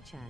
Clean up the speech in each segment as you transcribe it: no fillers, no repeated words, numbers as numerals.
help, Chad.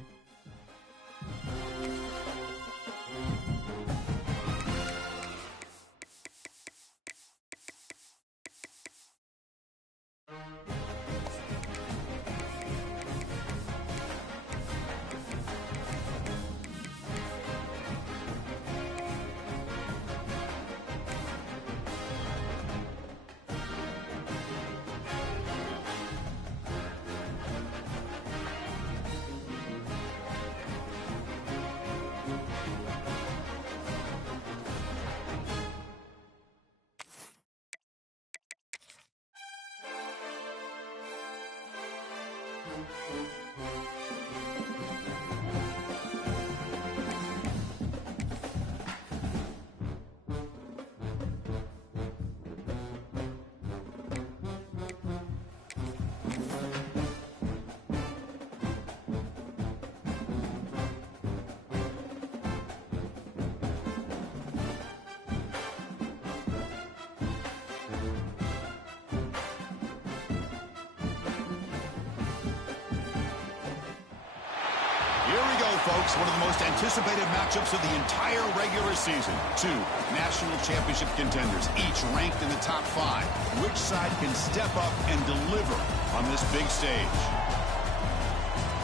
Folks, one of the most anticipated matchups of the entire regular season. Two national championship contenders, each ranked in the top 5. Which side can step up and deliver on this big stage?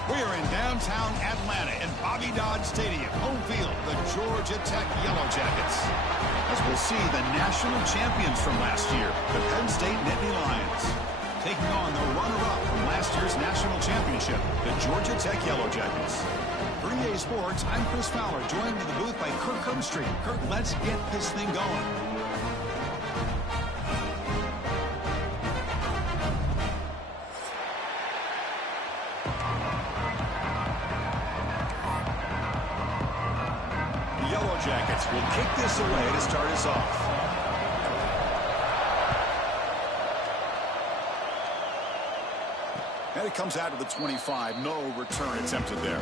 We are in downtown Atlanta in Bobby Dodd Stadium, home field, the Georgia Tech Yellow Jackets. As we'll see, the national champions from last year, the Penn State Nittany Lions, taking on the runner-up from last year's national championship, the Georgia Tech Yellow Jackets. For EA Sports, I'm Chris Fowler, joined in the booth by Kirk Herbstreit. Kirk, let's get this thing going. The Yellow Jackets will kick this away to start us off. And it comes out of the 25. No return attempted there.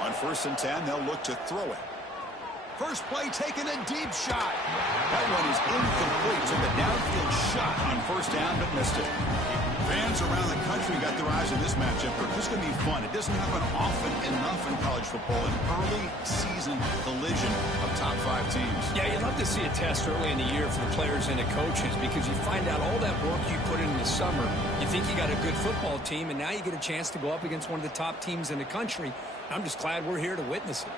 On 1st and 10, they'll look to throw it. First play taken, a deep shot. That one is incomplete. Took a downfield shot on 1st down, but missed it. Fans around the country got their eyes on this matchup. This is going to be fun. It doesn't happen often enough in college football. An early season collision of top 5 teams. Yeah, you'd love to see a test early in the year for the players and the coaches because you find out all that work you put in the summer. You think you got a good football team, and now you get a chance to go up against one of the top teams in the country. I'm just glad we're here to witness it.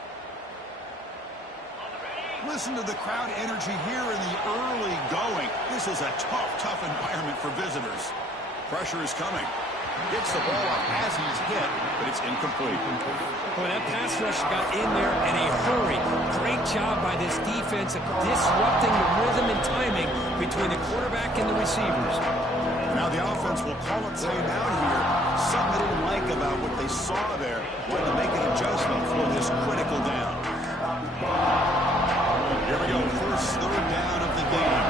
Listen to the crowd energy here in the early going. This is a tough environment for visitors. Pressure is coming. Gets the ball off as he's hit, but it's incomplete. Boy, that pass rush got in there in a hurry. Great job by this defense of disrupting the rhythm and timing between the quarterback and the receivers. Now the offense will call a timeout here. Something they didn't like about what they saw there. Want to make an adjustment for this critical down. Here we go, first 3rd down of the game.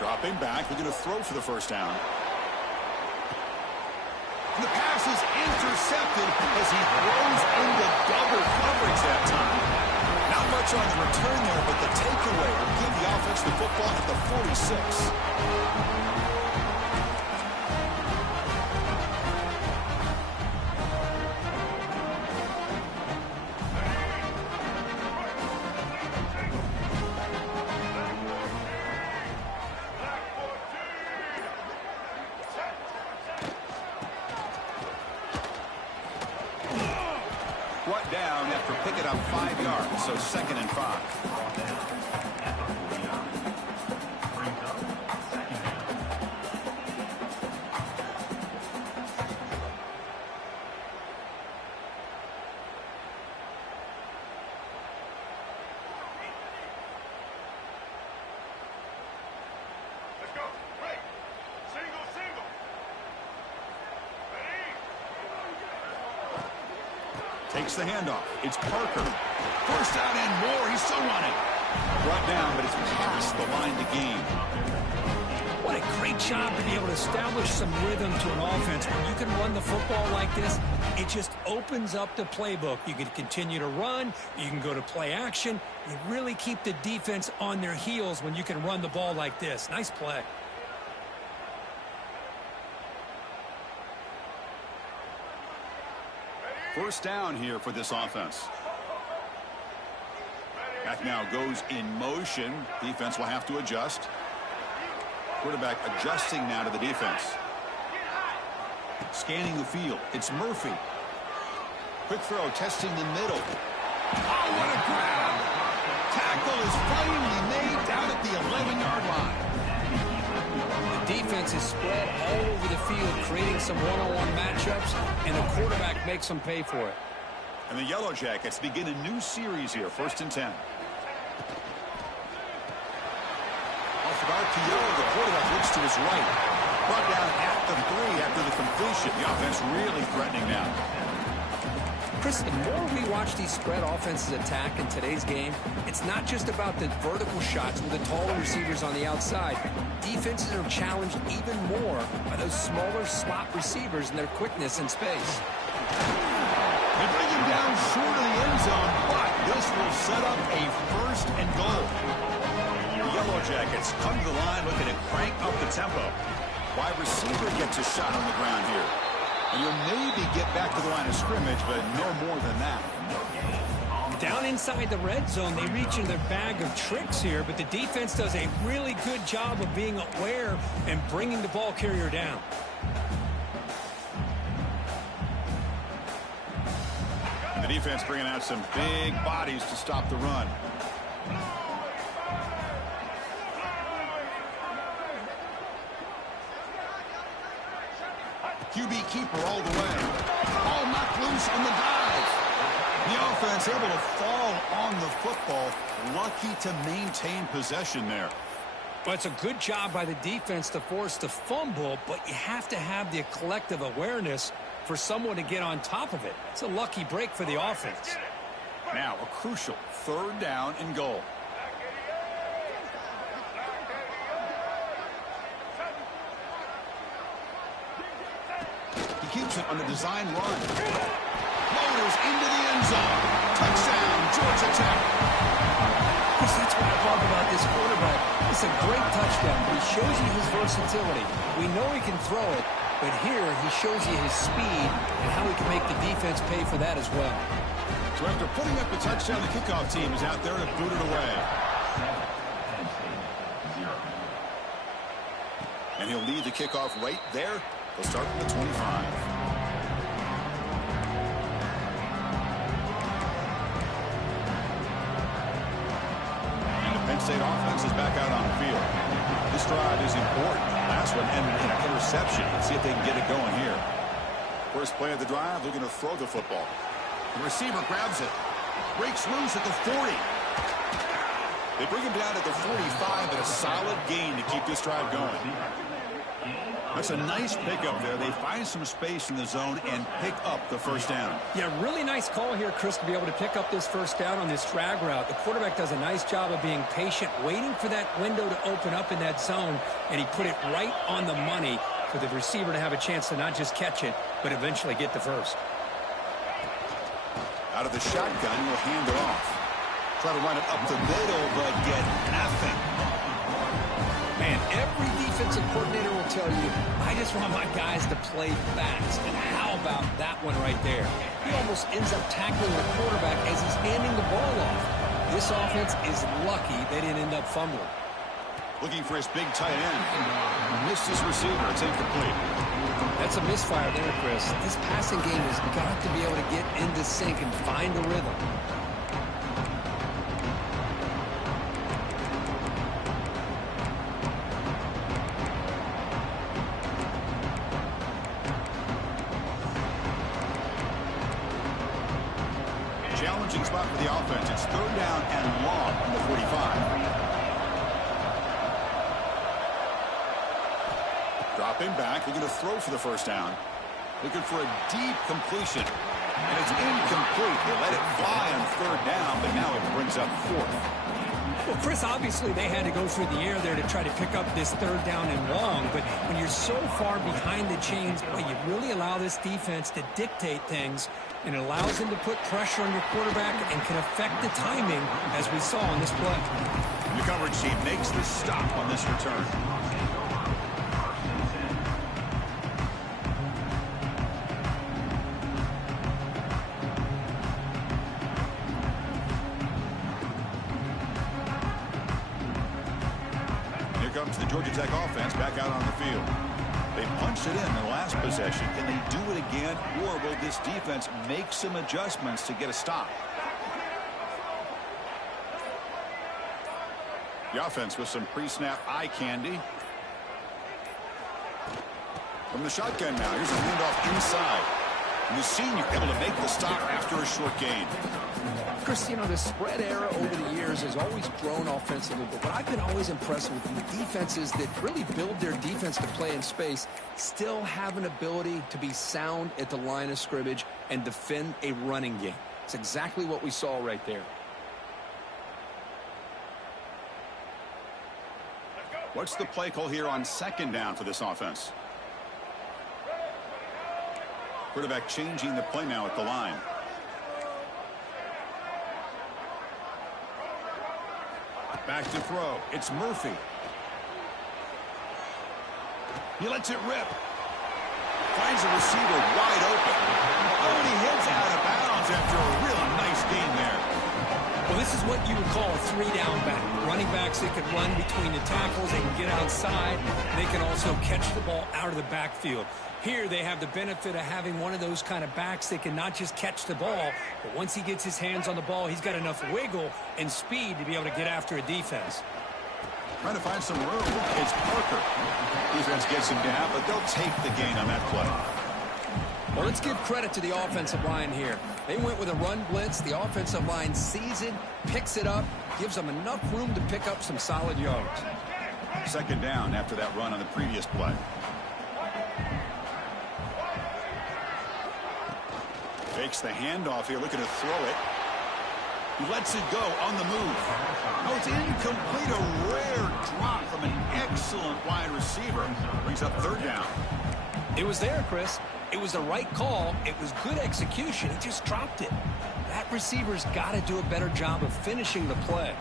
Dropping back, they're going to throw for the 1st down. And the pass is intercepted as he throws into double coverage that time. Not much on the return there, but the takeaway will give the offense the football at the 46. Brought down after picking up 5 yards, so 2nd and 5. Takes the handoff. It's Parker. First down and more. He's still running. Brought down, but it's past the line to gain. What a great job to be able to establish some rhythm to an offense. When you can run the football like this, it just opens up the playbook. You can continue to run. You can go to play action. You really keep the defense on their heels when you can run the ball like this. Nice play. First down here for this offense. Back now goes in motion. Defense will have to adjust. Quarterback adjusting now to the defense. Scanning the field. It's Murphy. Quick throw, testing the middle. Oh, what a grab! Tackle is finally made down at the 11-yard line. The defense is spread all over the field, creating some one-on-one matchups, and the quarterback makes them pay for it. And the Yellow Jackets begin a new series here, 1st and 10. Off of RPO, the quarterback looks to his right. Brought down at the 3 after the completion. The offense really threatening now. Chris, the more we watch these spread offenses attack in today's game, it's not just about the vertical shots with the taller receivers on the outside. Defenses are challenged even more by those smaller slot receivers and their quickness in space. They bring him down short of the end zone, but this will set up a 1st and goal. The Yellow Jackets come to the line looking to crank up the tempo. Wide receiver gets a shot on the ground here. And you'll maybe get back to the line of scrimmage, but no more than that. Down inside the red zone, they reach in their bag of tricks here, but the defense does a really good job of being aware and bringing the ball carrier down. And the defense bringing out some big bodies to stop the run. QB keeper all the way. Ball knocked loose in the dive. The offense able to fall on the football. Lucky to maintain possession there. But it's a good job by the defense to force the fumble, but you have to have the collective awareness for someone to get on top of it. It's a lucky break for the offense. Now a crucial 3rd down and goal. Keeps it on the design run. Motors into the end zone. Touchdown, Georgia Tech. Chris, that's what I love about this quarterback. It's a great touchdown, but he shows you his versatility. We know he can throw it, but here he shows you his speed and how he can make the defense pay for that as well. So after putting up the touchdown, the kickoff team is out there to boot it away. And he'll lead the kickoff right there. They'll start from the 25. And the Penn State offense is back out on the field. This drive is important. Last one ended in an interception. Let's see if they can get it going here. First play of the drive, looking to throw the football. The receiver grabs it. Breaks loose at the 40. They bring him down at the 45, and a solid gain to keep this drive going. That's a nice pickup there. They find some space in the zone and pick up the 1st down. Yeah, really nice call here, Chris, to be able to pick up this 1st down on this drag route. The quarterback does a nice job of being patient, waiting for that window to open up in that zone, and he put it right on the money for the receiver to have a chance to not just catch it, but eventually get the 1st. Out of the shotgun, he'll hand it off. Try to run it up the middle, but get nothing. Man, every defensive coordinator will tell you, I just want my guys to play fast. And how about that one right there? He almost ends up tackling the quarterback as he's handing the ball off. This offense is lucky they didn't end up fumbling. Looking for his big tight end. Missed his receiver. It's incomplete. That's a misfire there, Chris. This passing game has got to be able to get into sync and find a rhythm. Challenging spot for the offense. It's 3rd down and long on the 45. Dropping back, looking to throw for the 1st down. Looking for a deep completion. And it's incomplete. They let it fly on third down, but now it brings up fourth. Well, Chris, obviously they had to go through the air there to try to pick up this third down and long, but when you're so far behind the chains, boy, you really allow this defense to dictate things, and it allows them to put pressure on your quarterback and can affect the timing, as we saw on this play. The coverage team makes the stop on this return. Here comes the Georgia Tech offense back out on the field. They punched it in the last possession. Can they do it again, or will this defense make some adjustments to get a stop? The offense with some pre-snap eye candy. From the shotgun now, here's a handoff inside. And the senior able to make the stop after a short gain. Chris, you know, the spread era over the years has always grown offensively, but what I've been always impressed with the defenses that really build their defense to play in space still have an ability to be sound at the line of scrimmage and defend a running game. It's exactly what we saw right there. What's the play call here on second down for this offense? Quarterback changing the play now at the line. Back to throw. It's Murphy. He lets it rip. Finds the receiver wide open. Oh, and he heads out of bounds after a really nice gain there. Well, this is what you would call a three-down back. Running backs that can run between the tackles. They can get outside. They can also catch the ball out of the backfield. Here they have the benefit of having one of those kind of backs that can not just catch the ball, but once he gets his hands on the ball, he's got enough wiggle and speed to be able to get after a defense. Trying to find some room. It's Parker. Defense gets him down, but they'll take the gain on that play. Well, let's give credit to the offensive line here. They went with a run blitz. The offensive line sees it, picks it up, gives them enough room to pick up some solid yards. Second down after that run on the previous play. Fakes the handoff here, looking to throw it. He lets it go on the move. No, it's incomplete. A rare drop from an excellent wide receiver. Brings up third down. It was there, Chris. It was the right call. It was good execution. He just dropped it. That receiver's got to do a better job of finishing the play.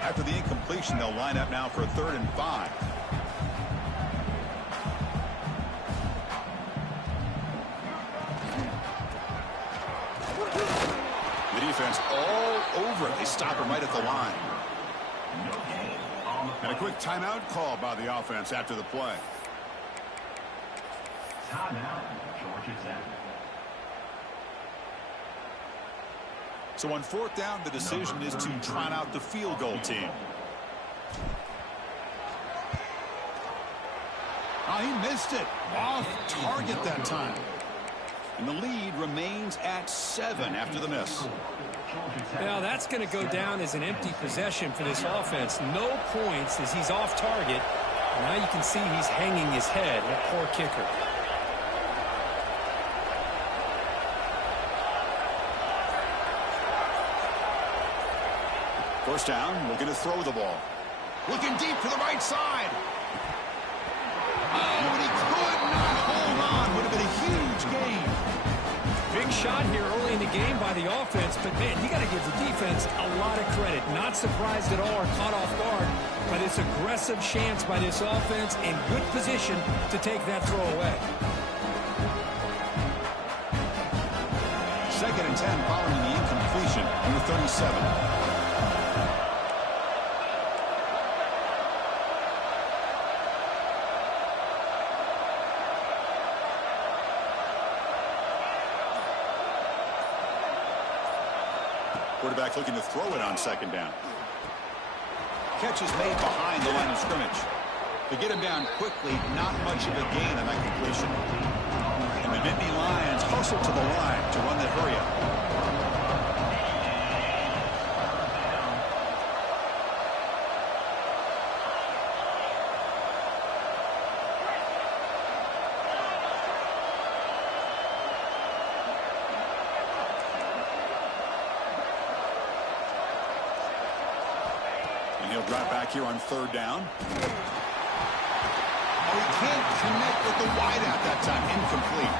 After the incompletion, they'll line up now for a 3rd and 5. The defense all over it. They stop him right at the line. And a quick timeout call by the offense after the play. So on 4th down, the decision is to trot out the field goal team. Oh, he missed it. Off target that time. And the lead remains at 7 after the miss. Now that's going to go down as an empty possession for this offense. No points as he's off target. And now you can see he's hanging his head. That poor kicker. First down, looking to throw the ball. Looking deep to the right side. Oh, and he could not hold on. Would have been a huge gain. Big shot here early in the game by the offense, but man, you got to give the defense a lot of credit. Not surprised at all or caught off guard by this aggressive chance by this offense in good position to take that throw away. 2nd and 10 following the incompletion on the 37. Quarterback looking to throw it on 2nd down. Catch is made behind the line of scrimmage. To get him down quickly, not much of a gain on that completion. And the Nittany Lions hustle to the line to run the hurry up. They'll drop back here on third down. Oh, he can't connect with the wideout that time. Incomplete.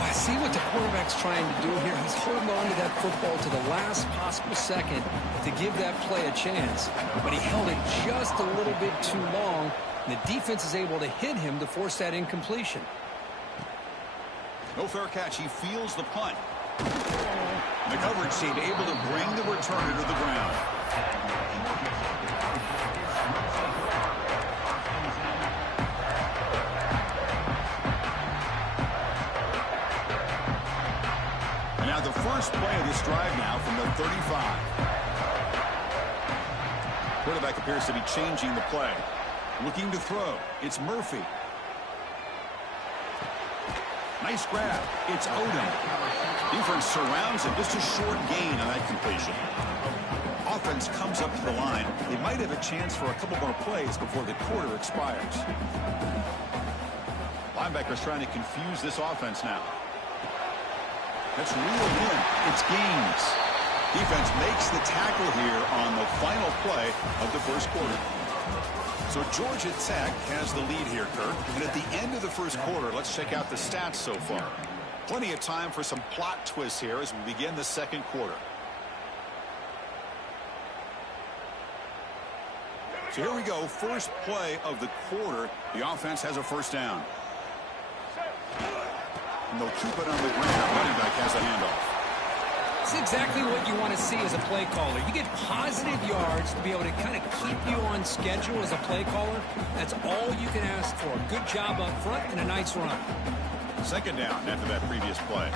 I see what the quarterback's trying to do here. He's holding on to that football to the last possible second to give that play a chance. But he held it just a little bit too long. And the defense is able to hit him to force that incompletion. No fair catch. He feels the punt. The coverage team able to bring the returner to the ground. And now the first play of this drive now from the 35. Quarterback appears to be changing the play. Looking to throw. It's Murphy. Nice grab. It's Odom. Defense surrounds him. Just a short gain on that completion. Offense comes up to the line. They might have a chance for a couple more plays before the quarter expires. Linebackers trying to confuse this offense now. That's real good. It's gains. Defense makes the tackle here on the final play of the first quarter. So Georgia Tech has the lead here, Kirk. And at the end of the first quarter, let's check out the stats so far. Plenty of time for some plot twists here as we begin the second quarter. So here we go. First play of the quarter. The offense has a first down. And they'll keep it on the ground. Running back has a handoff. It's exactly what you want to see as a play caller. You get positive yards to be able to kind of keep you on schedule as a play caller. That's all you can ask for. Good job up front and a nice run. Second down after that previous play.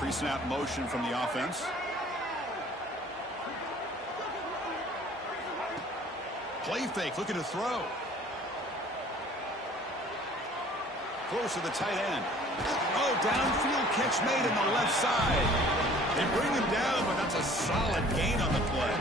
Pre-snap motion from the offense. Play fake, looking to throw. Close to the tight end. Oh, downfield catch made in the left side. They bring him down, but that's a solid gain on the play.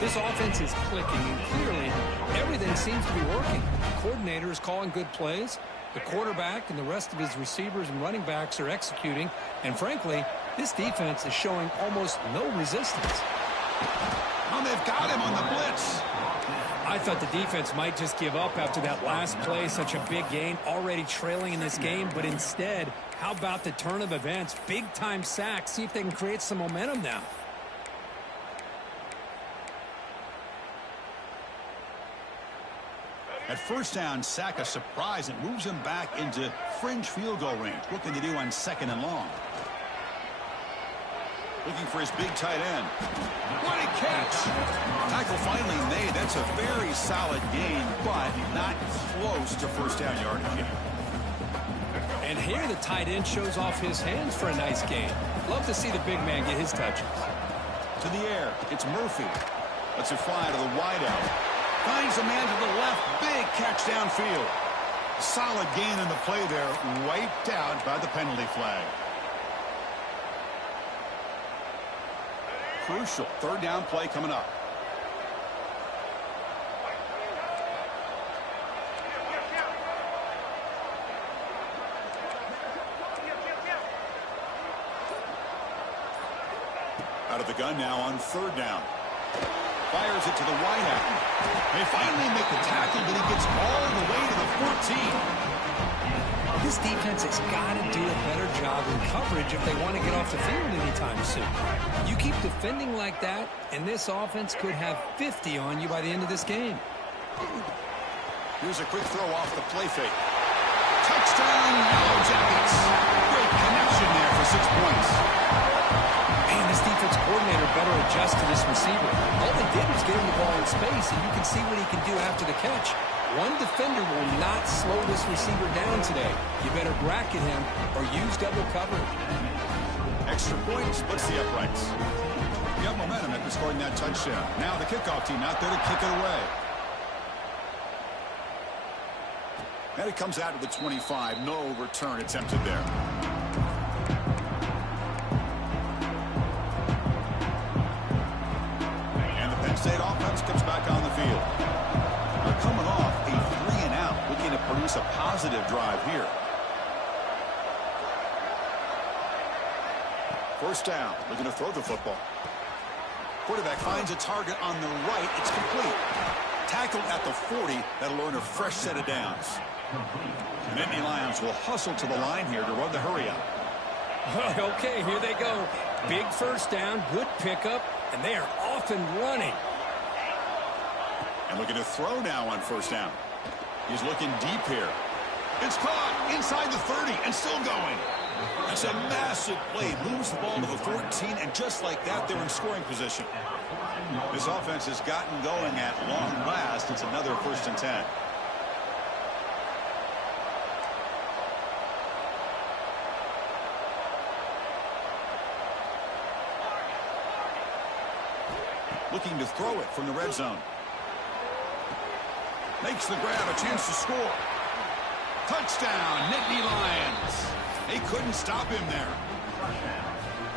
This offense is clicking, and clearly everything seems to be working. The coordinator is calling good plays. The quarterback and the rest of his receivers and running backs are executing. And frankly, this defense is showing almost no resistance. Oh, they've got him on the blitz. I thought the defense might just give up after that last play, such a big gain, already trailing in this game. But instead, how about the turn of events? Big-time sack. See if they can create some momentum now. At first down, sack a surprise. It moves him back into fringe field goal range. What can they do on second and long? Looking for his big tight end. What a catch! Tackle finally made. That's a very solid gain, but not close to first down yardage yet. And here the tight end shows off his hands for a nice gain. Love to see the big man get his touches. To the air. It's Murphy. Lets it fly to the wideout. Finds a man to the left. Big catch downfield. Solid gain in the play there. Wiped out by the penalty flag. Crucial third down play coming up. Out of the gun now on third down. Fires it to the wideout. They finally make the tackle, but he gets all the way to the 14. This defense has got to do a better job in coverage if they want to get off the field anytime soon. You keep defending like that, and this offense could have 50 on you by the end of this game. Here's a quick throw off the play fake. Touchdown, Yellow Jackets. Great connection there for 6 points. Man, this defense coordinator better adjust to this receiver. All they did was get him the ball in space, and you can see what he can do after the catch. One defender will not slow this receiver down today. You better bracket him or use double coverage. Extra point splits the uprights. You have momentum after scoring that touchdown. Now the kickoff team out there to kick it away. And it comes out to the 25. No return attempted there. And the Penn State offense comes back on the field. They're coming off a 3-and-out, looking to produce a positive drive here. First down, looking to throw the football. Quarterback finds a target on the right. It's complete. Tackled at the 40. That'll earn a fresh set of downs. Nittany Lions will hustle to the line here to run the hurry up. Okay, here they go. Big first down, good pickup, and they are off and running. And looking to throw now on first down. He's looking deep here. It's caught inside the 30 and still going. That's a massive play. Moves the ball to the 14, and just like that, they're in scoring position. This offense has gotten going at long last. It's another 1st and 10. Looking to throw it from the red zone. Makes the grab, a chance to score. Touchdown, Nittany Lions. They couldn't stop him there.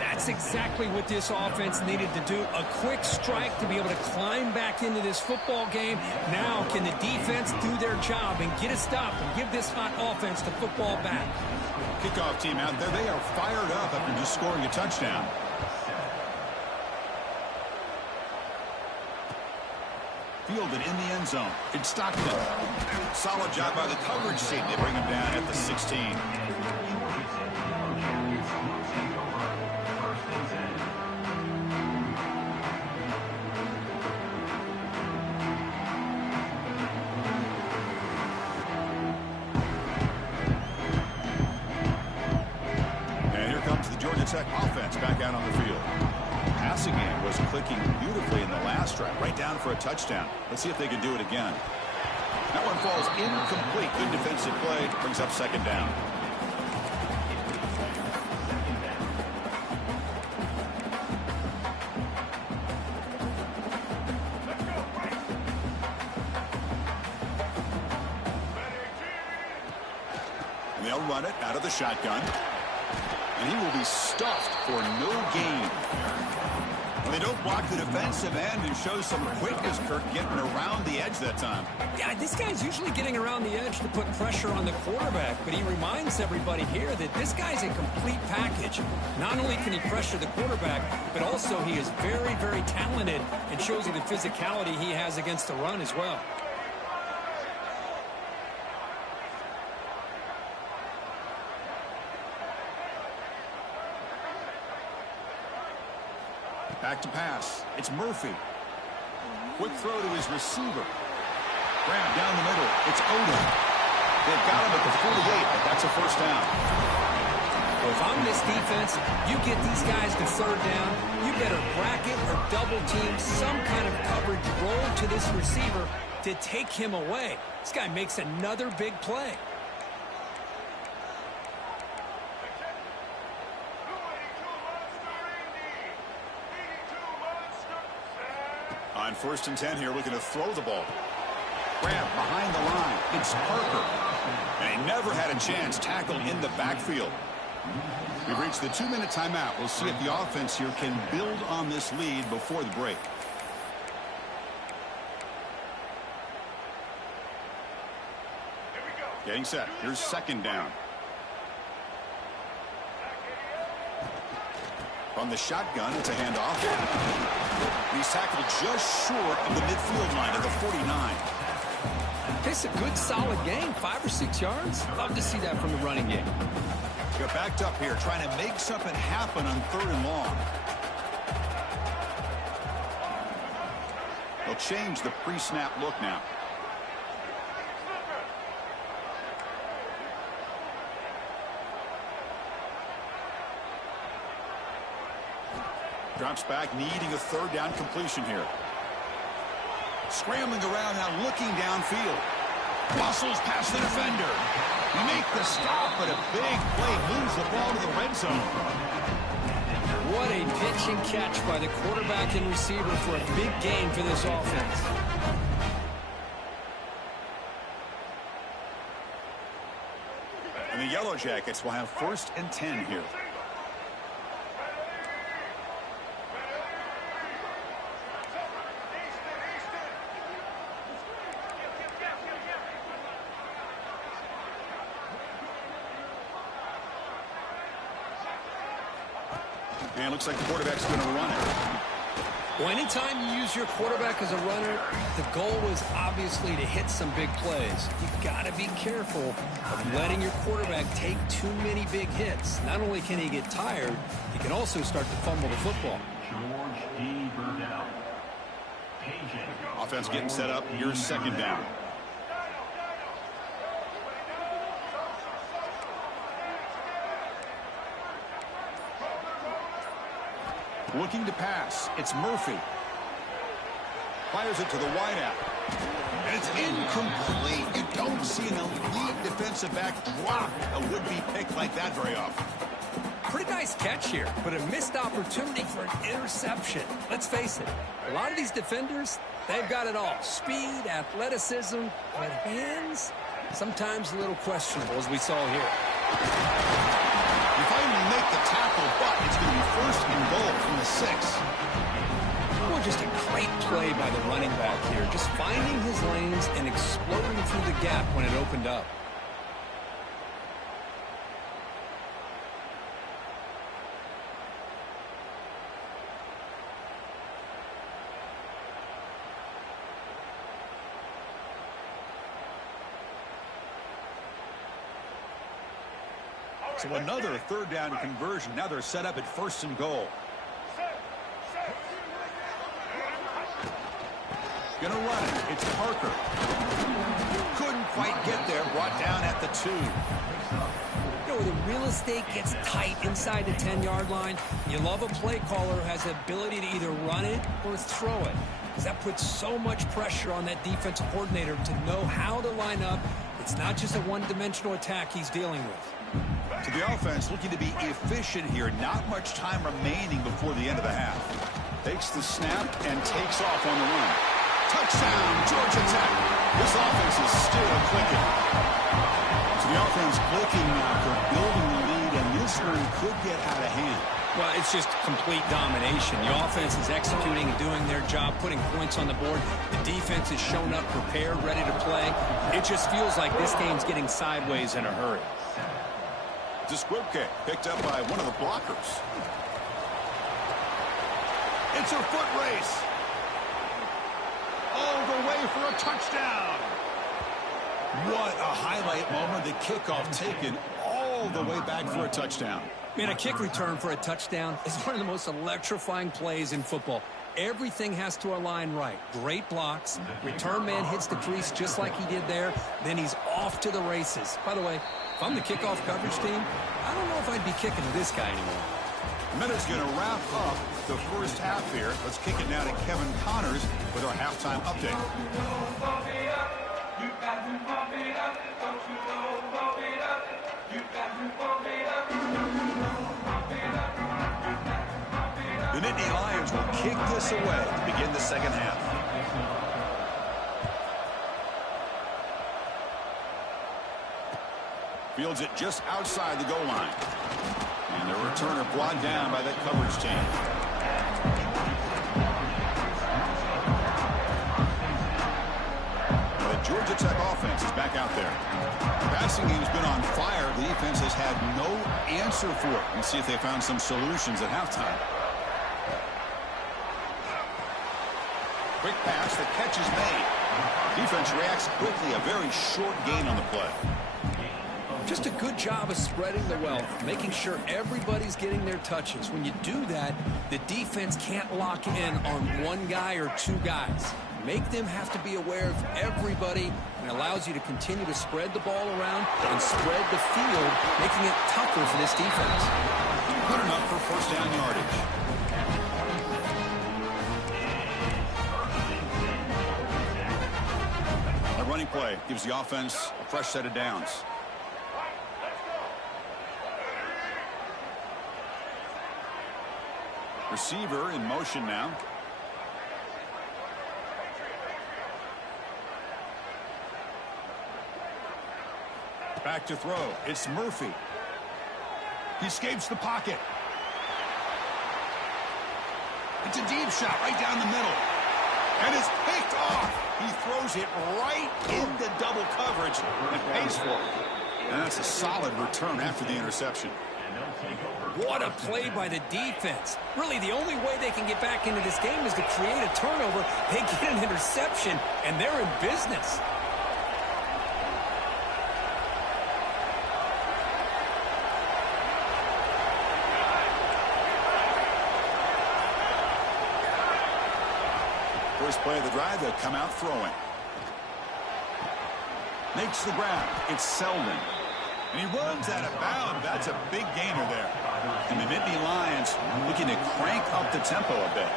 That's exactly what this offense needed to do. A quick strike to be able to climb back into this football game. Now can the defense do their job and get a stop and give this hot offense the football back? Kickoff team out there, they are fired up after just scoring a touchdown. Fielded in the end zone. It's Stockton. Solid job by the coverage team. They bring him down at the 16. And here comes the Georgia Tech offense back out on the field. Passing game was clicking beautifully in the last drive, right down for a touchdown. Let's see if they can do it again. That one falls incomplete. Good defensive play. Brings up 2nd down. And they'll run it out of the shotgun. And he will be stuffed for no gain. They don't block the defensive end and show some quickness, Kirk, getting around the edge that time. Yeah, this guy's usually getting around the edge to put pressure on the quarterback, but he reminds everybody here that this guy's a complete package. Not only can he pressure the quarterback, but also he is very, very talented and shows you the physicality he has against the run as well. Back to pass. It's Murphy. Quick throw to his receiver. Grab down the middle. It's Odom. They've got him at the 48, but that's a 1st down. Well, if I'm this defense, you get these guys to 3rd down, you better bracket or double team some kind of coverage roll to this receiver to take him away. This guy makes another big play. On 1st and 10 here, looking to throw the ball. Grab behind the line. It's Parker. And he never had a chance. Tackled in the backfield. We've reached the 2-minute timeout. We'll see if the offense here can build on this lead before the break. Getting set. Here's 2nd down. On the shotgun, it's a handoff. He's tackled just short of the midfield line at the 49. It's a good, solid game. 5 or 6 yards. Love to see that from the running game. They're backed up here, trying to make something happen on 3rd and long. They'll change the pre-snap look now. Drops back, needing a 3rd down completion here. Scrambling around now, looking downfield. Muscles past the defender. You make the stop, but a big play moves the ball to the red zone. What a pitch and catch by the quarterback and receiver for a big gain for this offense. And the Yellow Jackets will have 1st and 10 here. And looks like the quarterback's going to run it. Well, anytime you use your quarterback as a runner, the goal is obviously to hit some big plays. You've got to be careful of letting your quarterback take too many big hits. Not only can he get tired, he can also start to fumble the football. Offense getting set up. Here's second down. Looking to pass. It's Murphy. Fires it to the wideout. And it's incomplete. You don't see an elite defensive back drop a would-be pick like that very often. Pretty nice catch here, but a missed opportunity for an interception. Let's face it, a lot of these defenders, they've got it all. Speed, athleticism, but hands, sometimes a little questionable, as we saw here. You finally make the tackle, but it's going to be first and goal from the 6. Well, just a great play by the running back here. Just finding his lanes and exploding through the gap when it opened up. So another third down conversion. Now they're set up at first and goal. Gonna run it. It's Parker. Couldn't quite get there. Brought down at the 2. You know, the real estate gets tight inside the 10-yard line. You love a play caller who has the ability to either run it or throw it, because that puts so much pressure on that defensive coordinator to know how to line up. It's not just a one-dimensional attack he's dealing with. To the offense, looking to be efficient here. Not much time remaining before the end of the half. Takes the snap and takes off on the run. Touchdown, Georgia Tech. This offense is still clicking. So the offense clicking now for building the lead, and this one could get out of hand. Well, it's just complete domination. The offense is executing and doing their job, putting points on the board. The defense is shown up, prepared, ready to play. It just feels like this game's getting sideways in a hurry. Tltq picked up by one of the blockers. It's a foot race. All the way for a touchdown. What a highlight moment. The kickoff taken all the way back for a touchdown. Man, a kick return for a touchdown is one of the most electrifying plays in football. Everything has to align right. Great blocks. Return man hits the crease just like he did there. Then he's off to the races. By the way, if I'm the kickoff coverage team, I don't know if I'd be kicking to this guy anymore. Minute's going to wrap up the first half here. Let's kick it now to Kevin Connors with our halftime update. The Nittany Lions will kick this away to begin the second half. Fields it just outside the goal line. And the returner brought down by that coverage team. The Georgia Tech offense is back out there. The passing game's been on fire. The defense has had no answer for it. Let's see if they found some solutions at halftime. Quick pass, the catch is made. Defense reacts quickly, a very short gain on the play. Just a good job of spreading the wealth, making sure everybody's getting their touches. When you do that, the defense can't lock in on one guy or two guys. Make them have to be aware of everybody, and allows you to continue to spread the ball around and spread the field, making it tougher for this defense. Good enough for first down yardage. A running play gives the offense a fresh set of downs. Receiver in motion now. Back to throw. It's Murphy. He escapes the pocket. It's a deep shot right down the middle. And it's picked off. He throws it right into double coverage and pays for it. And that's a solid return after the interception. What a play by the defense. Really, the only way they can get back into this game is to create a turnover. They get an interception, and they're in business. First play of the drive, they'll come out throwing. Makes the grab. It's Selden. And he runs out of bounds. That's a big gainer there. And the Nittany Lions looking to crank up the tempo a bit.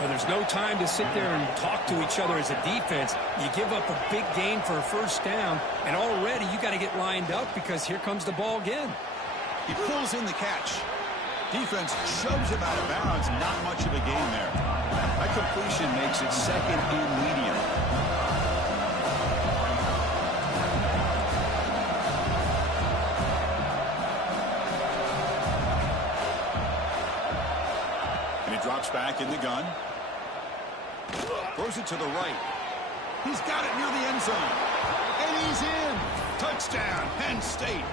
Well, there's no time to sit there and talk to each other as a defense. You give up a big gain for a first down, and already you got to get lined up because here comes the ball again. He pulls in the catch. Defense shoves him out of bounds. Not much of a gain there. That completion makes it second and medium. Drops back in the gun. Throws it to the right. He's got it near the end zone. And he's in. Touchdown, Penn State.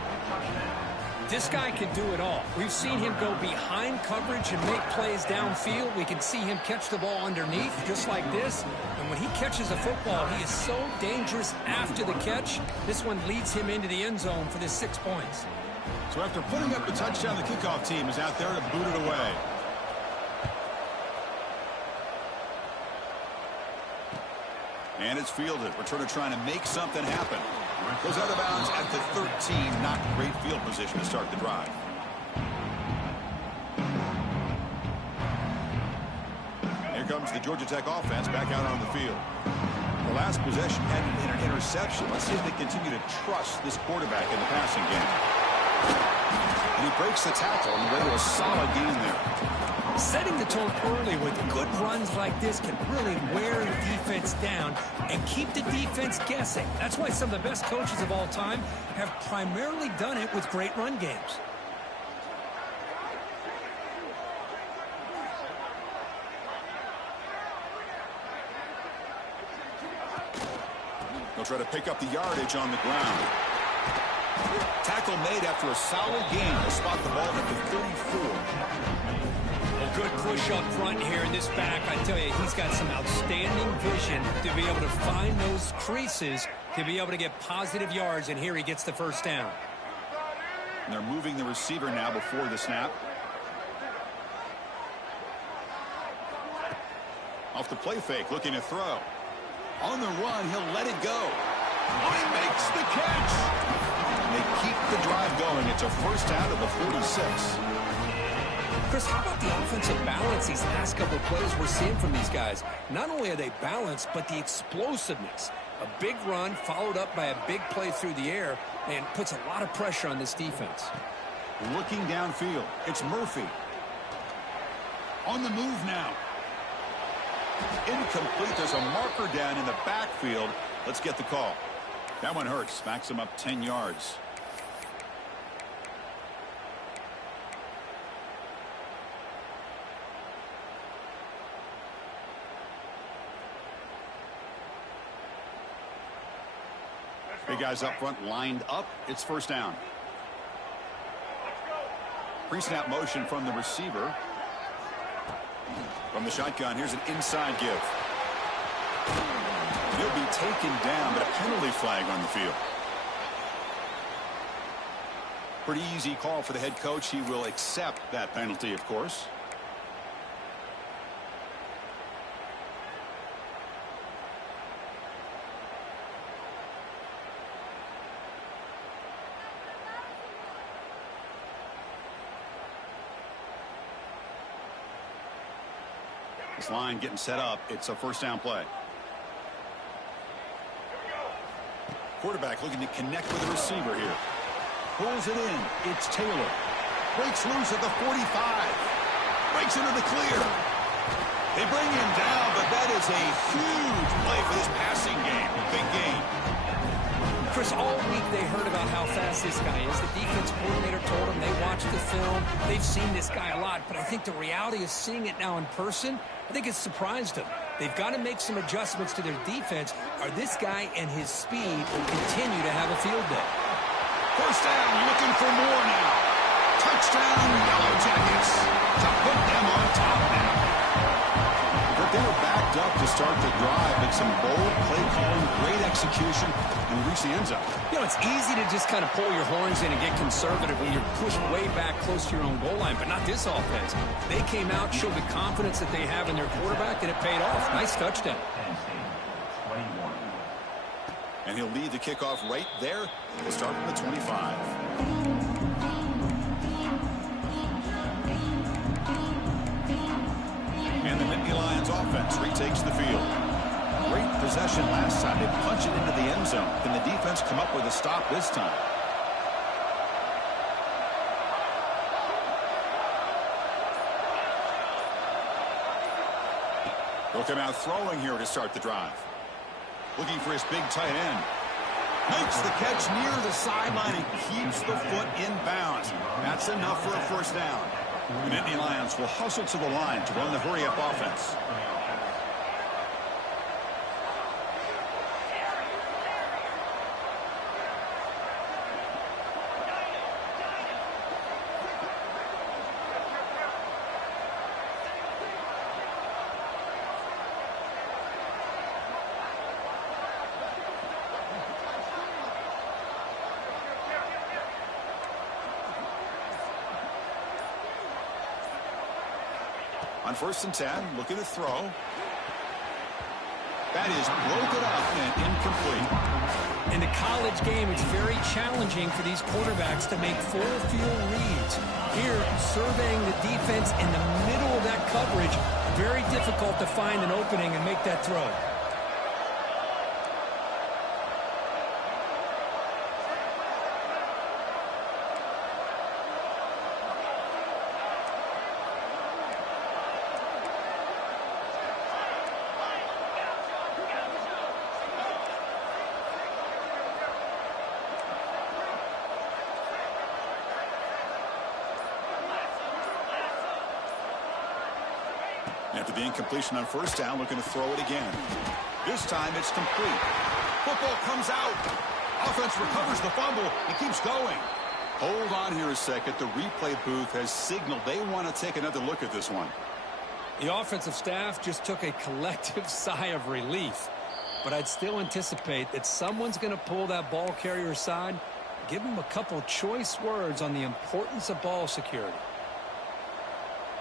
This guy can do it all. We've seen him go behind coverage and make plays downfield. We can see him catch the ball underneath, just like this. And when he catches a football, he is so dangerous after the catch. This one leads him into the end zone for this 6 points. So after putting up the touchdown, the kickoff team is out there to boot it away. And it's fielded. Returner trying to make something happen. Goes out of bounds at the 13. Not great field position to start the drive. Here comes the Georgia Tech offense back out on the field. The last possession ended in an interception. Let's see if they continue to trust this quarterback in the passing game. And he breaks the tackle on the way to a solid gain there. Setting the tone early with good runs like this can really wear the defense down and keep the defense guessing. That's why some of the best coaches of all time have primarily done it with great run games. They'll try to pick up the yardage on the ground. Tackle made after a solid gain. They'll spot the ball at the 34. A good push up front here in this back. I tell you, he's got some outstanding vision to be able to find those creases to be able to get positive yards, and here he gets the first down. And they're moving the receiver now before the snap. Off the play fake, looking to throw. On the run, he'll let it go. Oh, he makes the catch! And they keep the drive going. It's a first out of the 46. Chris, how about the offensive balance these last couple of plays we're seeing from these guys? Not only are they balanced, but the explosiveness. A big run followed up by a big play through the air and puts a lot of pressure on this defense. Looking downfield, it's Murphy. On the move now. Incomplete. There's a marker down in the backfield. Let's get the call. That one hurts. Backs him up 10 yards. Big guys up front lined up. It's first down. Pre-snap motion from the receiver. From the shotgun, here's an inside give. He'll be taken down, but a penalty flag on the field. Pretty easy call for the head coach. He will accept that penalty, of course. This line getting set up. It's a first down play. Quarterback looking to connect with the receiver here. Pulls it in. It's Taylor. Breaks loose at the 45. Breaks into the clear. They bring him down, but that is a huge play for this passing game. Big game. Chris, all week they heard about how fast this guy is. The defense coordinator told them they watched the film. They've seen this guy a lot, but I think the reality is seeing it now in person, I think it's surprised them. They've got to make some adjustments to their defense, or this guy and his speed will continue to have a field day. First down, looking for more now. Touchdown, Yellow Jackets, to put them on top now. But they were backed up to start the drive, but some bold play calling, great execution, and reach the end zone. You know, it's easy to just kind of pull your horns in and get conservative when you're pushed way back close to your own goal line, but not this offense. They came out, showed the confidence that they have in their quarterback, and it paid off. Nice touchdown. And he'll lead the kickoff right there. We'll start from the 25. And the Nittany Lions offense retakes the field. Great possession last time. They punch it into the end zone. Can the defense come up with a stop this time? He'll come out throwing here to start the drive. Looking for his big tight end. Makes the catch near the sideline and keeps the foot in bounds. That's enough for a first down. The Nittany Lions will hustle to the line to run the hurry-up offense. On 1st and 10, looking to throw. That is broken up and incomplete. In the college game, it's very challenging for these quarterbacks to make full field reads. Here, surveying the defense in the middle of that coverage, very difficult to find an opening and make that throw. After the incompletion on 1st down, looking to throw it again. This time it's complete. Football comes out. Offense recovers the fumble and keeps going. Hold on here a second. The replay booth has signaled they want to take another look at this one. The offensive staff just took a collective sigh of relief. But I'd still anticipate that someone's going to pull that ball carrier aside, give him a couple choice words on the importance of ball security.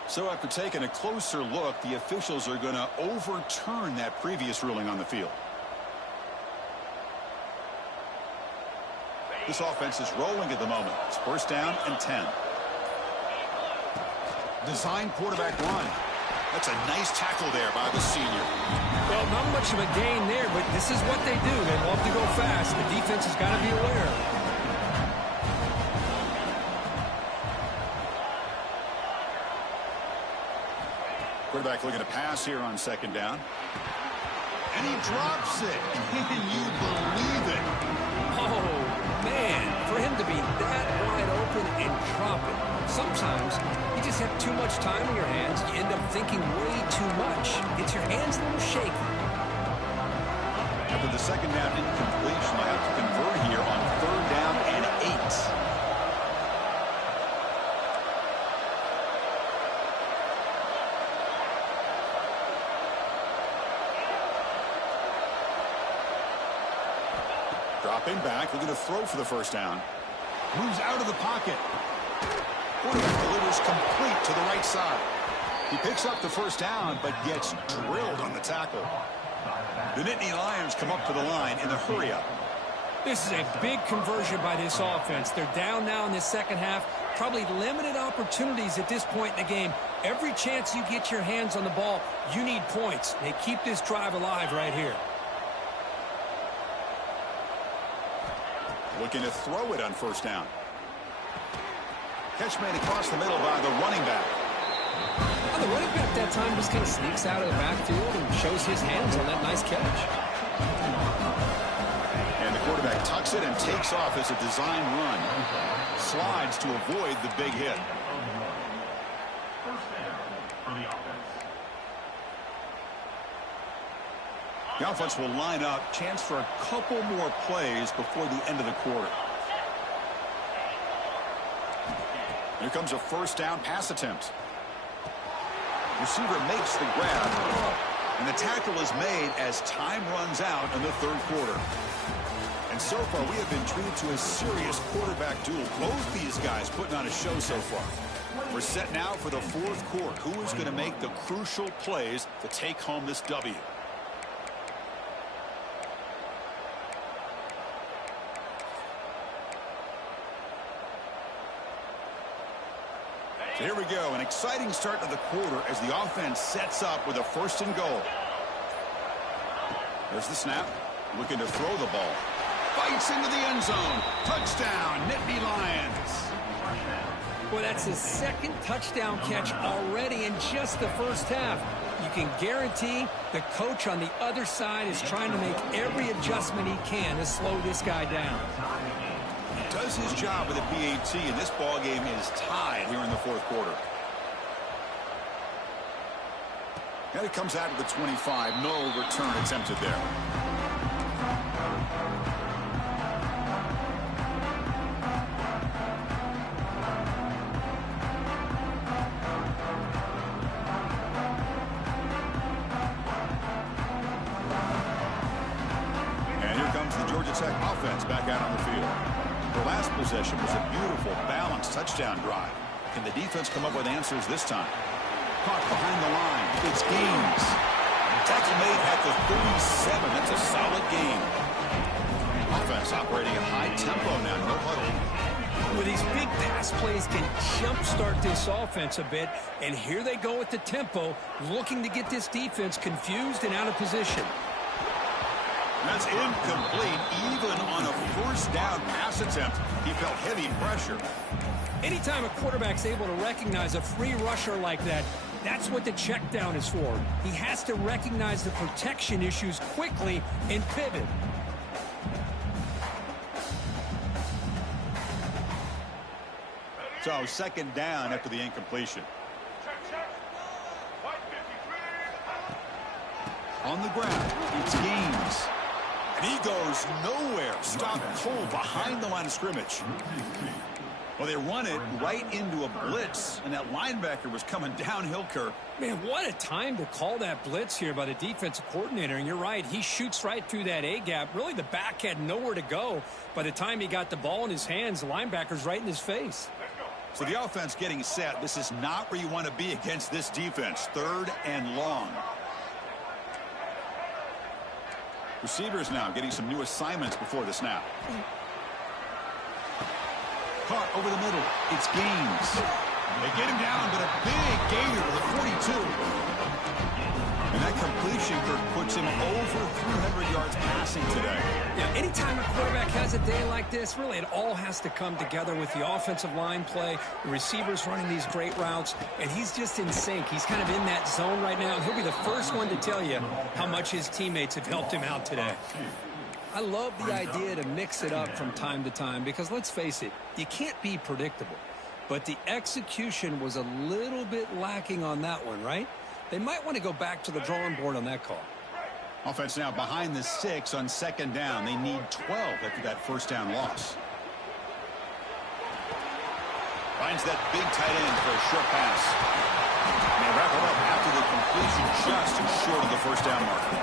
So after taking a closer look, the officials are going to overturn that previous ruling on the field. This offense is rolling at the moment. It's 1st down and 10. Design quarterback run. That's a nice tackle there by the senior. Well, not much of a gain there, but this is what they do. They love to go fast. The defense has got to be aware. Quarterback looking to pass here on 2nd down. And he drops it. Can you believe it? Oh, man. For him to be that wide open and drop it. Sometimes you just have too much time in your hands. You end up thinking way too much. Gets your hands a little shaky. After the 2nd down incompletion, I have to convert here on 3rd down and 8. Dropping back, looking to throw for the 1st down. Moves out of the pocket. Quarterback delivers complete to the right side. He picks up the 1st down, but gets drilled on the tackle. The Nittany Lions come up to the line in the hurry-up. This is a big conversion by this offense. They're down now in the 2nd half. Probably limited opportunities at this point in the game. Every chance you get your hands on the ball, you need points. They keep this drive alive right here. Looking to throw it on 1st down. Catch made across the middle by the running back. Well, the running back that time just kind of sneaks out of the backfield and shows his hands on that nice catch. And the quarterback tucks it and takes off as a design run. Slides to avoid the big hit. The offense will line up. Chance for a couple more plays before the end of the quarter. Here comes a first down pass attempt. Receiver makes the grab. And the tackle is made as time runs out in the third quarter. And so far, we have been treated to a serious quarterback duel. Both these guys putting on a show so far. We're set now for the fourth quarter. Who is going to make the crucial plays to take home this W? So here we go. An exciting start to the quarter as the offense sets up with a first and goal. There's the snap. Looking to throw the ball. Fights into the end zone. Touchdown, Nittany Lions. Well, that's his second touchdown catch already in just the first half. You can guarantee the coach on the other side is trying to make every adjustment he can to slow this guy down. He does his job with the PAT, and this ball game is tied here in the fourth quarter. And it comes out of the 25. No return attempted there. And here comes the Georgia Tech offense back out on the field. The last possession was a beautiful, balanced touchdown drive. Can the defense come up with answers this time? Caught behind the line. It's Gaines. Tackle made at the 37. That's a solid gain. Offense operating at high tempo now. No huddle. Well, these big pass plays can jumpstart this offense a bit. And here they go with the tempo, looking to get this defense confused and out of position. That's incomplete. Even on a first down pass attempt, he felt heavy pressure. Anytime a quarterback's able to recognize a free rusher like that, that's what the check down is for. He has to recognize the protection issues quickly and pivot. So second down after the incompletion. On the ground, it's Gaines. And he goes nowhere. Stopped cold behind the line of scrimmage. Well, they run it right into a blitz, and that linebacker was coming downhill, Kirk. Man, what a time to call that blitz here by the defensive coordinator. And you're right, he shoots right through that A-gap. Really, the back had nowhere to go. By the time he got the ball in his hands, the linebacker's right in his face. So the offense getting set. This is not where you want to be against this defense. Third and long. Receivers now getting some new assignments before the snap. Caught over the middle. It's Gaines. They get him down, but a big gainer to the 42. And that completion, Kirk, puts him over 300 yards passing today. Yeah, anytime a quarterback has a day like this, really it all has to come together with the offensive line play, the receivers running these great routes, and he's just in sync. He's kind of in that zone right now. He'll be the first one to tell you how much his teammates have helped him out today. I love the idea to mix it up from time to time because, let's face it, you can't be predictable. But the execution was a little bit lacking on that one, right? They might want to go back to the drawing board on that call. Offense now behind the 6 on second down. They need 12 after that first down loss. Finds that big tight end for a short pass. And they wrap it up after the completion just short of the first down marker.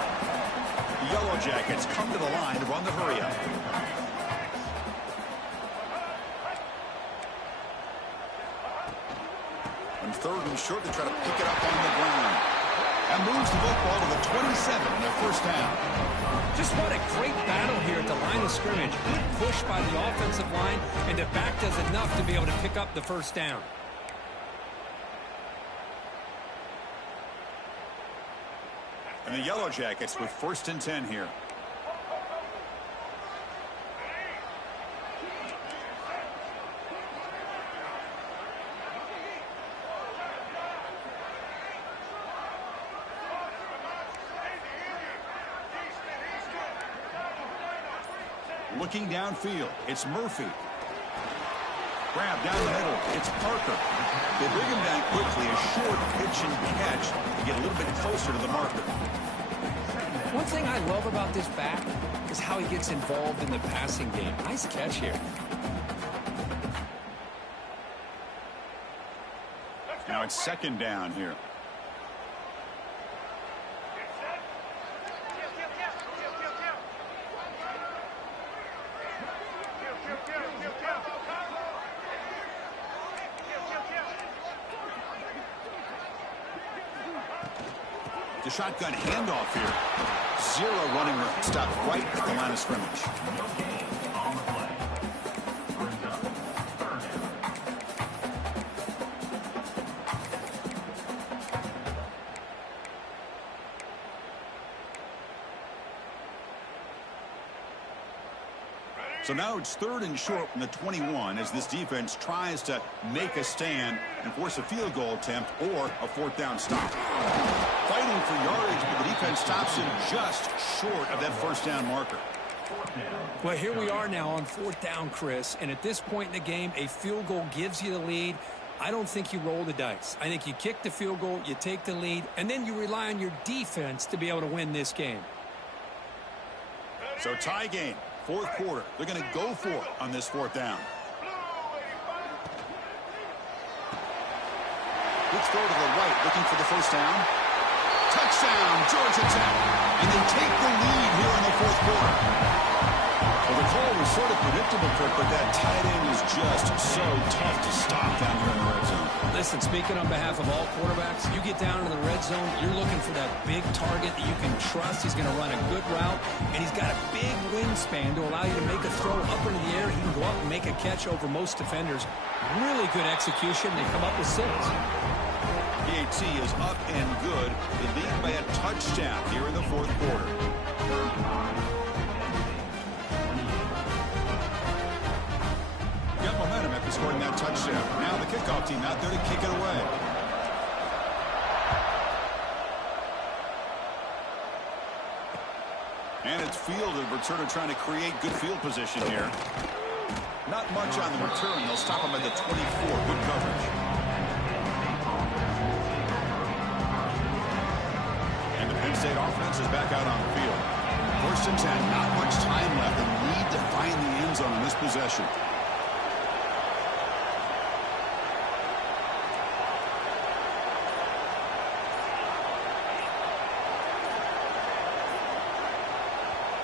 The Yellow Jackets come to the line to run the hurry up. On third and short, they try to pick it up on the ground. And moves the football to the 27 and their first down. Just what a great battle here at the line of scrimmage. Good push by the offensive line, and the back does enough to be able to pick up the first down. And the Yellow Jackets with first and 10 here. Looking downfield, it's Murphy. Grab down the middle, it's Parker. They bring him down quickly, a short pitch and catch to get a little bit closer to the marker. One thing I love about this back is how he gets involved in the passing game. Nice catch here. got second down here. The shotgun handoff here. Zero running room. Stopped right at the line of scrimmage. So now it's 3rd and short from the 21 as this defense tries to make a stand and force a field goal attempt or a 4th down stop. Fighting for yardage, but the defense stops him just short of that 1st down marker. Well, here we are now on 4th down, Chris, and at this point in the game, a field goal gives you the lead. I don't think you roll the dice. I think you kick the field goal, you take the lead, and then you rely on your defense to be able to win this game. So tie game. 4th quarter. They're going to go for it on this 4th down. Let's throw to the right, looking for the 1st down. Touchdown, Georgia Tech. And they take the lead here in the 4th quarter. Well, the call was sort of predictable, Kirk, but that tight end is just so tough to stop down here in the red zone. Listen, speaking on behalf of all quarterbacks, you get down into the red zone, you're looking for that big target that you can trust. He's going to run a good route, and he's got a big wingspan to allow you to make a throw up into the air. He can go up and make a catch over most defenders. Really good execution. They come up with 6. PAT is up and good. They lead by a touchdown here in the 4th quarter. Got momentum after scoring that touchdown. Now the kickoff team out there to kick it away. And it's fielded. Returner trying to create good field position here. Not much on the return. They'll stop him at the 24. Good coverage. And the Penn State offense is back out on the field. 1st and 10. Not much time left. They need to find the end zone in this possession.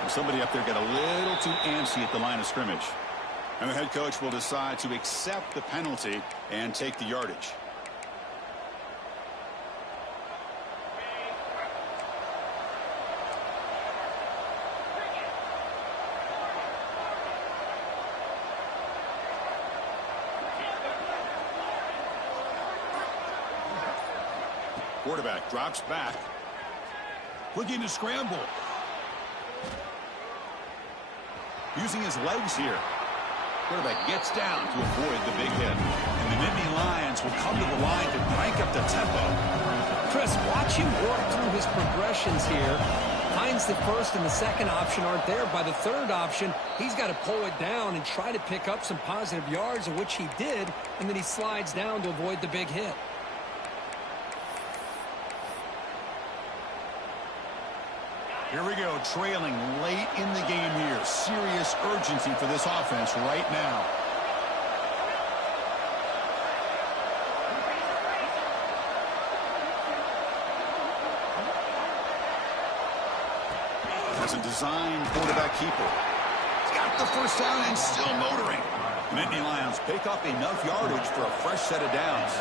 Somebody up there got a little too antsy at the line of scrimmage. And the head coach will decide to accept the penalty and take the yardage. Quarterback drops back. Looking to scramble. Using his legs here. Quarterback gets down to avoid the big hit. And the Nittany Lions will come to the line to crank up the tempo. Chris, watch him work through his progressions here. Finds the 1st and the 2nd option aren't there. By the 3rd option, he's got to pull it down and try to pick up some positive yards, of which he did, and then he slides down to avoid the big hit. Here we go, trailing late in the game here. Serious urgency for this offense right now. That's a design quarterback keeper. He's got the 1st down and still motoring. The Nittany Lions pick up enough yardage for a fresh set of downs.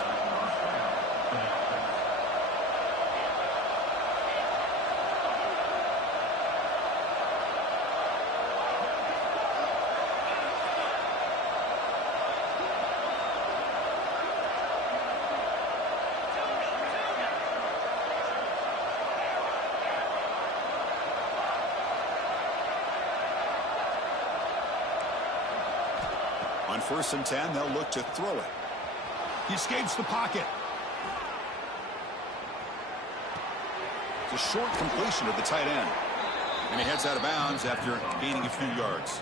On 1st and 10, they'll look to throw it. He escapes the pocket. It's a short completion of the tight end. And he heads out of bounds after gaining a few yards.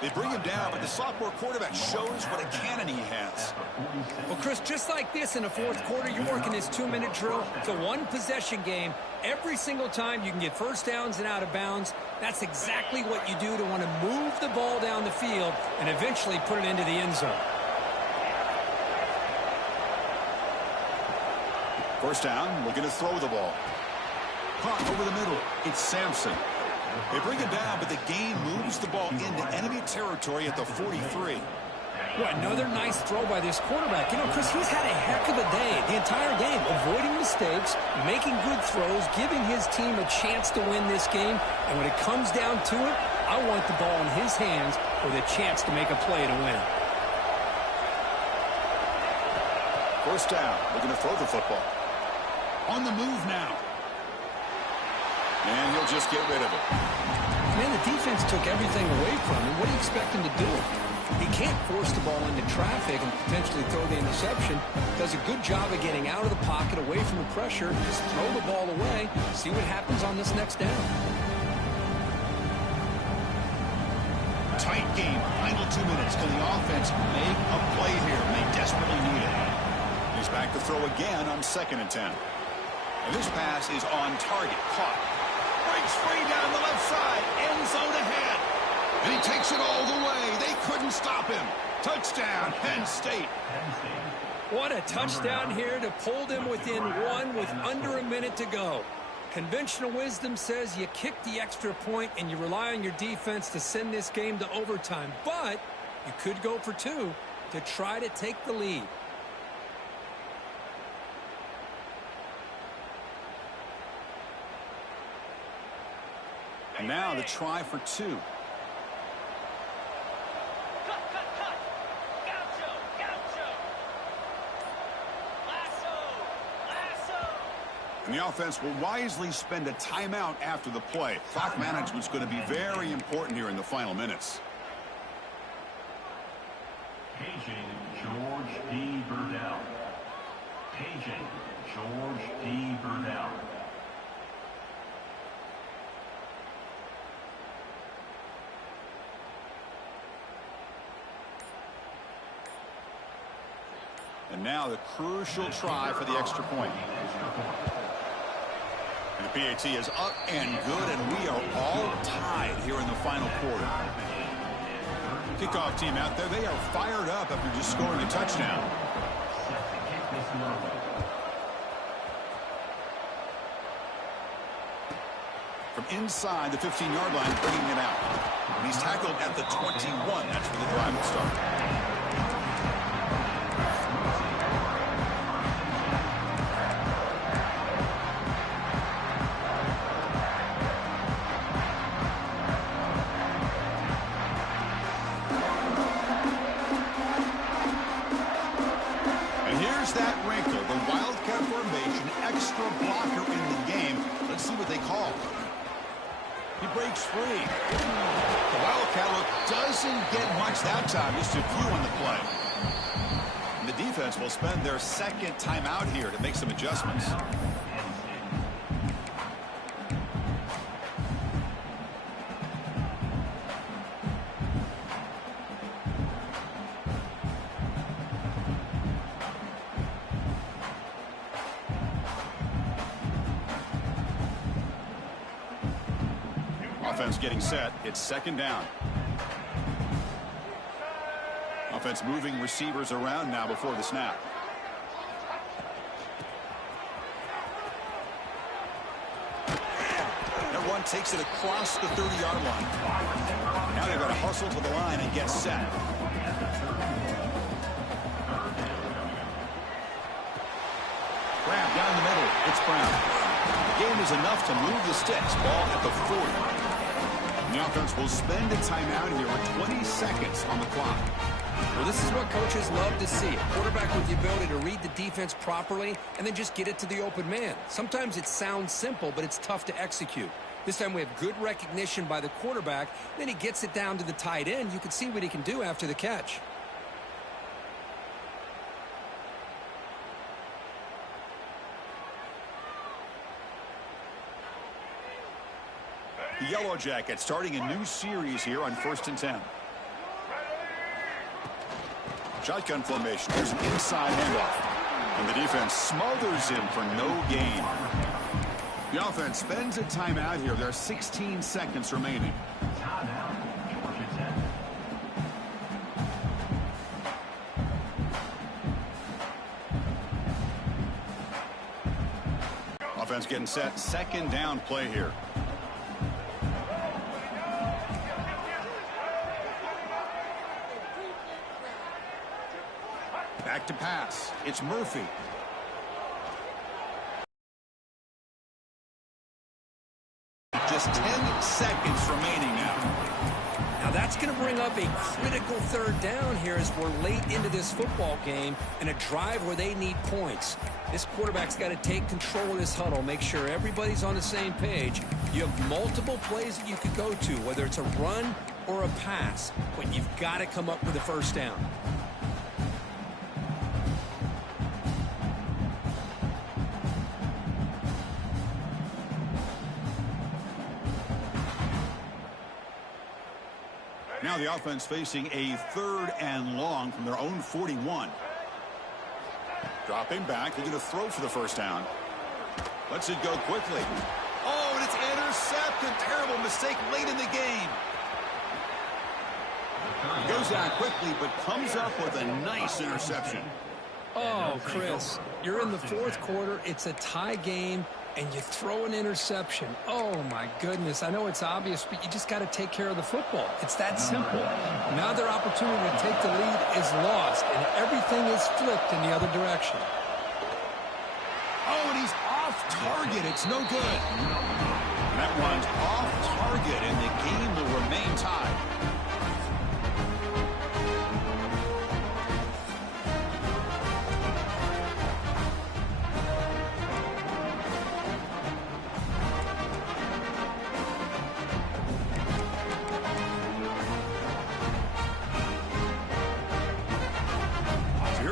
They bring him down, but the sophomore quarterback shows what a cannon he has. Well, Chris, just like this in the 4th quarter, you're working this 2-minute drill. It's a 1-possession game. Every single time you can get 1st downs and out of bounds. That's exactly what you do to want to move the ball down the field and eventually put it into the end zone. First down, looking to throw the ball. Caught over the middle. It's Sampson. They bring it down, but the gain moves the ball into enemy territory at the 43. Well, another nice throw by this quarterback. You know, Chris, he's had a heck of a day the entire game, avoiding mistakes, making good throws, giving his team a chance to win this game. And when it comes down to it, I want the ball in his hands with a chance to make a play to win. First down, looking to throw the football. On the move now. And he'll just get rid of it. Man, the defense took everything away from him. What do you expect him to do? He can't force the ball into traffic and potentially throw the interception. Does a good job of getting out of the pocket, away from the pressure. Just throw the ball away. See what happens on this next down. Tight game. Final 2 minutes. Can the offense make a play here? They desperately need it. He's back to throw again on 2nd and 10. And this pass is on target. Caught. Breaks free down the left side. End zone ahead. And he takes it all the way. They couldn't stop him. Touchdown, Penn State. What a touchdown here to pull them within one with under a minute to go. Conventional wisdom says you kick the extra point and you rely on your defense to send this game to overtime. But you could go for 2 to try to take the lead. And now the try for 2. And the offense will wisely spend a timeout after the play. Clock management's going to be very important here in the final minutes. Paging George D. Burdell. Paging George D. Burdell. And now the crucial try for the extra point. And the PAT is up and good, and we are all tied here in the final quarter. Kickoff team out there, they are fired up after just scoring a touchdown. From inside the 15-yard line, bringing it out. And he's tackled at the 21. That's where the drive will start. Free. The Wildcat doesn't get much that time, just a few on the play. And the defense will spend their 2nd timeout here to make some adjustments. Offense getting set. It's 2nd down. Offense moving receivers around now before the snap. That one takes it across the 30-yard line. Now they've got to hustle to the line and get set. Grab down the middle. It's Brown. The game is enough to move the sticks. Ball at the 40. The offense will spend a timeout here with 20 seconds on the clock. Well, this is what coaches love to see. A quarterback with the ability to read the defense properly and then just get it to the open man. Sometimes it sounds simple, but it's tough to execute. This time we have good recognition by the quarterback. Then he gets it down to the tight end. You can see what he can do after the catch. The Yellow Jackets starting a new series here on 1st and 10. Shotgun formation. There's an inside handoff. And the defense smothers him for no gain. The offense spends a timeout here. There are 16 seconds remaining. Offense getting set. Second down play here. Back to pass. It's Murphy. Just 10 seconds remaining now. Now that's going to bring up a critical third down here as we're late into this football game and a drive where they need points. This quarterback's got to take control of this huddle, make sure everybody's on the same page. You have multiple plays that you could go to, whether it's a run or a pass, but you've got to come up with a first down. Now the offense facing a 3rd and long from their own 41. Dropping back, looking to throw for the first down. Lets it go quickly. Oh, and it's intercepted. Terrible mistake late in the game. Goes down quickly, but comes up with a nice interception. Oh, Chris, you're in the 4th quarter. It's a tie game, and you throw an interception. Oh, my goodness. I know it's obvious, but you just got to take care of the football. It's that simple. Now their opportunity to take the lead is lost, and everything is flipped in the other direction. Oh, and he's off target. It's no good. That one's off target, and the game will remain tied.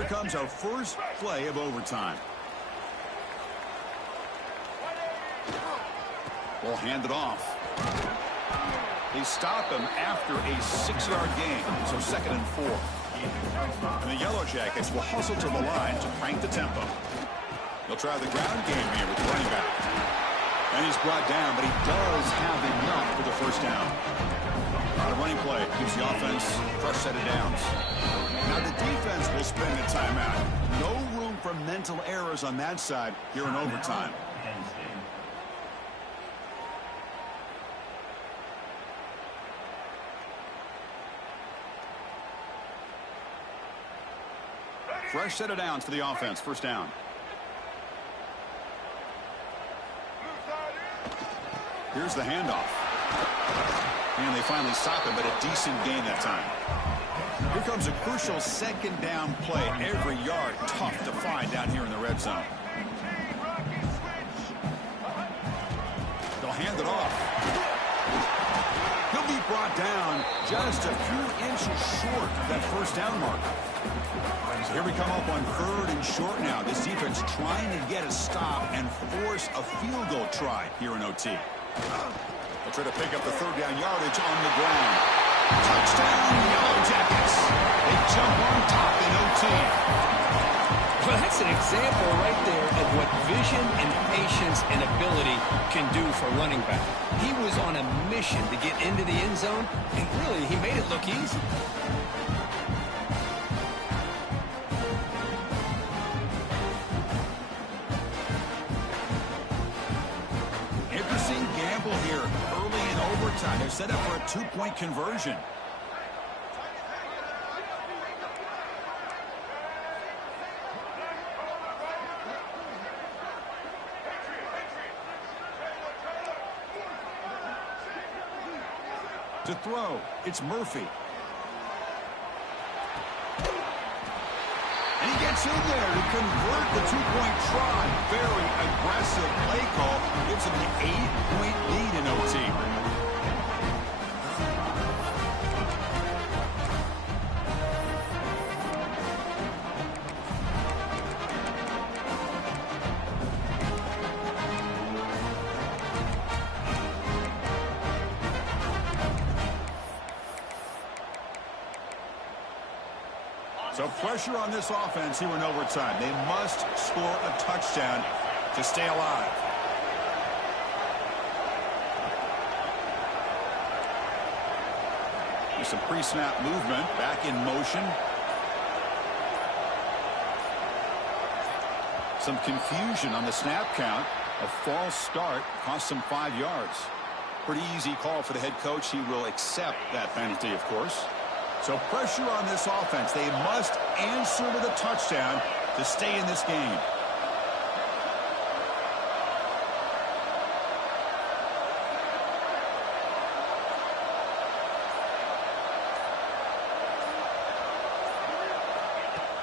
Comes our first play of overtime. We'll hand it off. They stop him after a 6-yard gain, so 2nd and 4. And the Yellow Jackets will hustle to the line to crank the tempo. They'll try the ground game here with the running back. And he's brought down, but he does have enough for the first down. On a running play, gives the offense a fresh set of downs. Now the defense will spend a timeout. No room for mental errors on that side here in overtime. Fresh set of downs for the offense. First down. Here's the handoff. And they finally stop him, but a decent gain that time. Here comes a crucial 2nd down play. Every yard tough to find down here in the red zone. They'll hand it off. He'll be brought down just a few inches short of that first down mark. So here we come up on 3rd and short now. This defense trying to get a stop and force a field goal try here in OT. They'll try to pick up the 3rd down yardage on the ground. Touchdown, Yellow Jackets. They jump on top in OT. Well, that's an example right there of what vision and patience and ability can do for running back. He was on a mission to get into the end zone, and really, he made it look easy. Interesting gamble here early in overtime. They're set up for a 2-point conversion. To throw, it's Murphy. And he gets in there to convert the 2-point try. Very aggressive play call. Gives him an 8-point lead in OT. So pressure on this offense here in overtime. They must score a touchdown to stay alive. There's some pre-snap movement. Back in motion. Some confusion on the snap count. A false start cost him 5 yards. Pretty easy call for the head coach. He will accept that penalty, of course. So pressure on this offense. They must answer with a touchdown to stay in this game.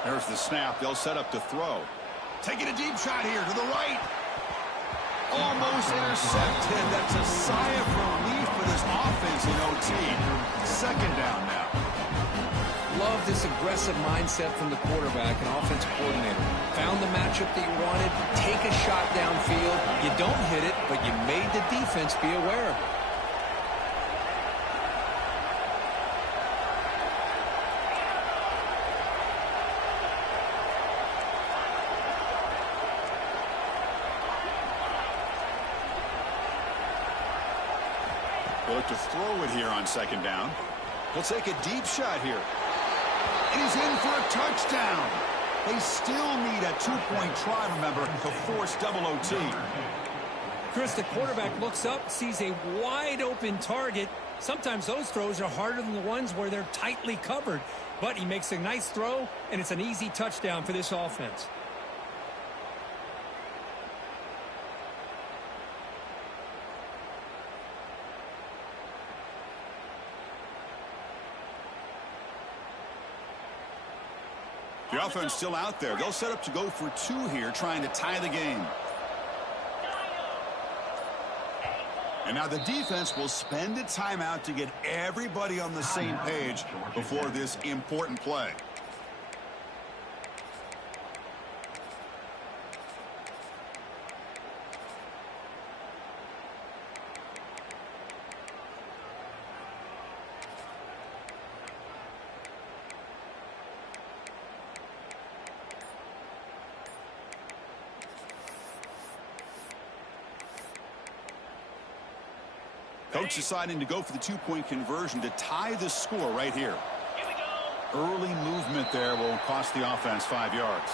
There's the snap. They'll set up to throw. Taking a deep shot here to the right. Almost intercepted. That's a sigh of relief for this offense in OT. Second down now. Love this aggressive mindset from the quarterback and offensive coordinator. Found the matchup that you wanted. Take a shot downfield. You don't hit it, but you made the defense be aware of it. They'll look to throw it here on second down. He'll take a deep shot here. And he's in for a touchdown. They still need a two-point try, remember, to force double OT. Chris, the quarterback looks up, sees a wide-open target. Sometimes those throws are harder than the ones where they're tightly covered. But he makes a nice throw, and it's an easy touchdown for this offense. The offense still out there. They'll set up to go for 2 here, trying to tie the game. And now the defense will spend a timeout to get everybody on the same page before this important play. Coach deciding to go for the two-point conversion to tie the score right here. Early movement there will cost the offense 5 yards.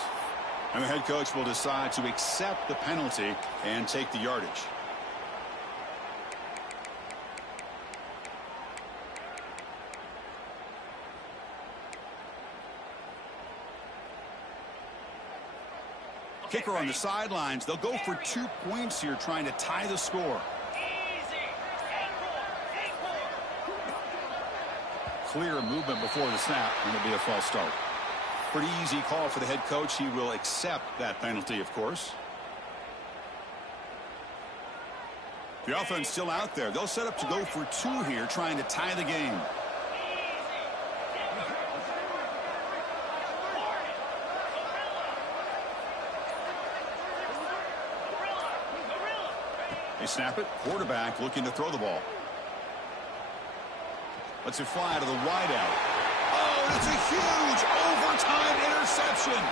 And the head coach will decide to accept the penalty and take the yardage. Kicker on the sidelines. They'll go for 2 points here, trying to tie the score. Clear movement before the snap, and it'll be a false start. Pretty easy call for the head coach. He will accept that penalty, of course. The offense still out there. They'll set up to go for 2 here, trying to tie the game. They snap it. Quarterback looking to throw the ball. Lets it fly to the wideout. Oh, and it's a huge overtime interception.